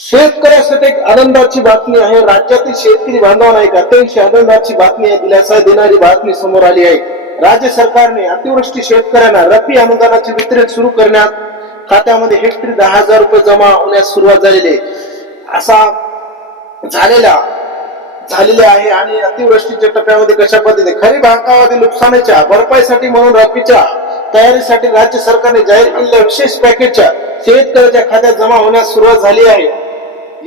शेतकऱ्यासाठी एक आनंदाची बातमी आहे. राज्यातील शेतकरी बांधवांना एक अत्यंत आनंदाची बातमी आहे दिलासा देणारी बातमी समोर आली आहे. राज्य सरकारने अतिवृष्टी शेतकऱ्यांना रब्बी अनुदानाचे वितरण सुरू करण्यात खात्यामध्ये हेक्टरी दहा हजार रुपये जमा होण्यास सुरुवात झालेली आहे. असा झालेला झालेले आहे आणि अतिवृष्टीच्या टप्प्यामध्ये कशा पद्धतीने? खरीप हंगामातील नुकसानाच्या भरपाईसाठी म्हणून रब्बीच्या तयारीसाठी राज्य सरकारने जाहीर केलेल्या विशेष पॅकेजच्या शेतकऱ्याच्या खात्यात जमा होण्यास सुरुवात झाली आहे.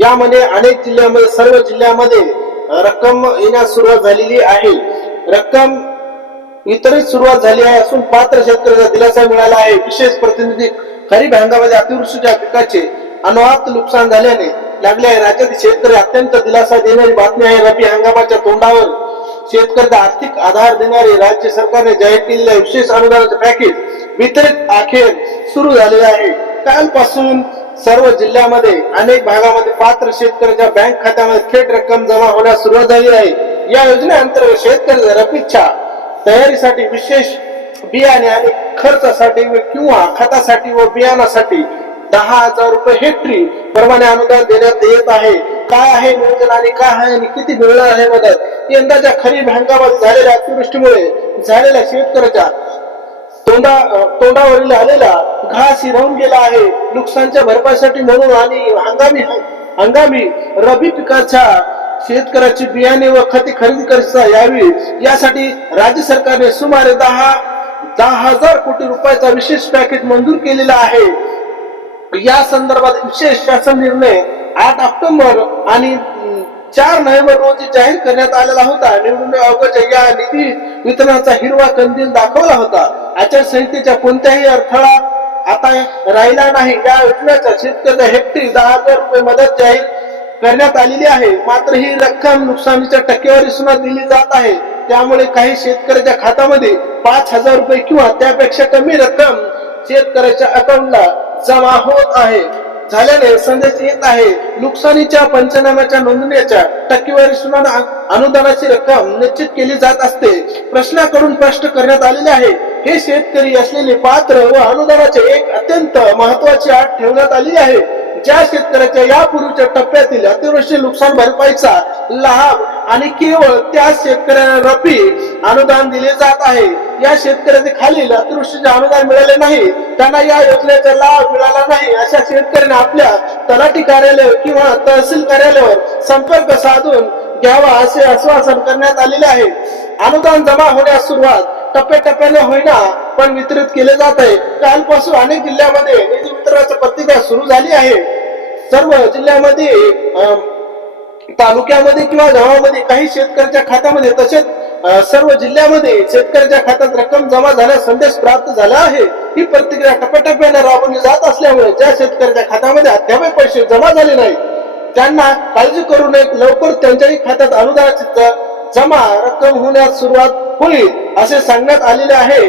यामध्ये अनेक जिल्ह्यामध्ये सर्व जिल्ह्यामध्ये रक्कम येण्यास सुरुवात झालेली आहे. रक्कम वितरित सुरुवात झाली आहे असून पात्र शेतकऱ्याचा दिलासा मिळाला आहे. विशेष प्रतिनिधी खरीप हंगामाच्या अतिवृष्टीच्या पिकाचे अनवात नुकसान झाल्याने लागले आहे. राज्यातील शेतकरी अत्यंत दिलासा देणारी बातमी आहे. रब्बी हंगामाच्या तोंडावर शेतकऱ्याचा आर्थिक आधार देणारे राज्य सरकारने जाहीर केलेल्या विशेष अनुदानाचे पॅकेज वितरित अखेर सुरू झालेले आहे. कालपासून सर्व जिल्ह्यामध्ये अनेक भागामध्ये पात्र शेतकऱ्याच्या बँक खात्यामध्ये थेट रक्कम जमा होण्यास सुरुवात झाली आहे. या योजनेअंतर्गत शेतकऱ्याच्या रपीच्या तयारीसाठी विशेष बियाणे आणि खर्चासाठी किंवा खतासाठी व बियाणासाठी दहा हजार रुपये हेक्टरी प्रमाणे अनुदान देण्यात येत आहे. काय आहे नियोजन आणि काय आहे आणि किती मिळणार आहे मदत? यंदाच्या खरीप हंगामात झालेल्या अतिवृष्टीमुळे झालेल्या शेतकऱ्याच्या तोंडा तोंडावरील आलेला घास हिरावून गेला आहे. नुकसानच्या भरपाईसाठी म्हणून आणि हंगामी हंगामी रबी पिकाच्या शेतकऱ्याची बियाणे व खते खरेदी करता यावी. यासाठी राज्य सरकारने सुमारे दहा दहा हजार कोटी रुपयाचा विशेष पॅकेज मंजूर केलेला आहे. या संदर्भात विशेष शासन निर्णय आठ ऑक्टोबर आणि चार नोव्हेंबर रोजी जाहीर करण्यात आलेला होता. निवडणूक आयोगाच्या या निधी वितरणाचा हिरवा कंदील दाखवला होता. आचारसंहितेच्या कोणत्याही अडथळा आता राहिला नाही. या योजनेच्या शेतकऱ्याच्या हेक्टरी दहा हजार रुपये मदत जाहीर करण्यात आलेली आहे. मात्र ही रक्कम नुकसानीच्या टक्केवारी सुद्धा दिली जात आहे. त्यामुळे काही शेतकऱ्याच्या खात्यामध्ये पाच हजार रुपये किंवा त्यापेक्षा कमी रक्कम शेतकऱ्याच्या अकाउंटला जमा होत आहे. झाल्याने संदेश येत आहे नुकसानीच्या पंचनाम्याच्या नोंदणीच्या टक्केवारी सुद्धा अनुदानाची रक्कम निश्चित केली जात असते. प्रश्नाकडून स्पष्ट करण्यात आलेले आहे. हे शेतकरी असलेले पात्र व अनुदानाचे एक अत्यंत महत्वाची आठ ठेवण्यात आली आहे. ज्या शेतकऱ्याच्या यापूर्वीच्या टप्प्यातील अतिवृष्टी नुकसान भरपाईचा लाभ आणि केवळ त्या शेतकऱ्यांना रपी अनुदान दिले जात आहे. या शेतकऱ्याचे खालील अतिवृष्टीचे अनुदान मिळाले नाही. त्यांना या योजनेचा लाभ मिळाला नाही. अशा शेतकऱ्यांना आपल्या तलाठी कार्यालय किंवा तहसील कार्यालयावर संपर्क साधून घ्यावा असे आश्वासन करण्यात आलेले आहे. अनुदान जमा होण्यास सुरुवात टप्प्याटप्प्याने होईना पण वितरित केले जात आहे. कालपासून अनेक जिल्ह्यामध्ये निधी वितरणाची पत्रिका सुरू झाली आहे. सर्व जिल्ह्यामध्ये तालुक्यामध्ये किंवा गावामध्ये काही शेतकऱ्याच्या खात्यामध्ये तसेच सर्व जिल्ह्यामध्ये शेतकऱ्याच्या खात्यात रक्कम जमा झाल्यास संदेश प्राप्त झाला आहे. ही प्रतिक्रिया टप्प्याटप्प्याने राबवली जात असल्यामुळे ज्या शेतकऱ्याच्या खात्यामध्ये अद्यापही पैसे जमा झाले नाही त्यांना काळजी करू नये. लवकर त्यांच्याही खात्यात अनुदानाची जमा रक्कम होण्यास सुरुवात होईल असे सांगण्यात आलेले आहे.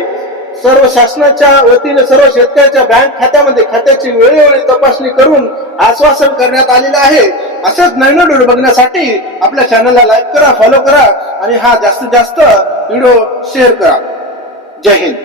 सर्व शासनाच्या वतीने सर्व शेतकऱ्याच्या बँक खात्यामध्ये खात्याची वेळोवेळी तपासणी करून आश्वासन करण्यात आलेलं आहे. असंच नवीन व्हिडिओ बघण्यासाठी आपल्या चॅनलला लाईक करा फॉलो करा आणि हा जास्तीत जास्त व्हिडिओ शेअर करा. जय हिंद.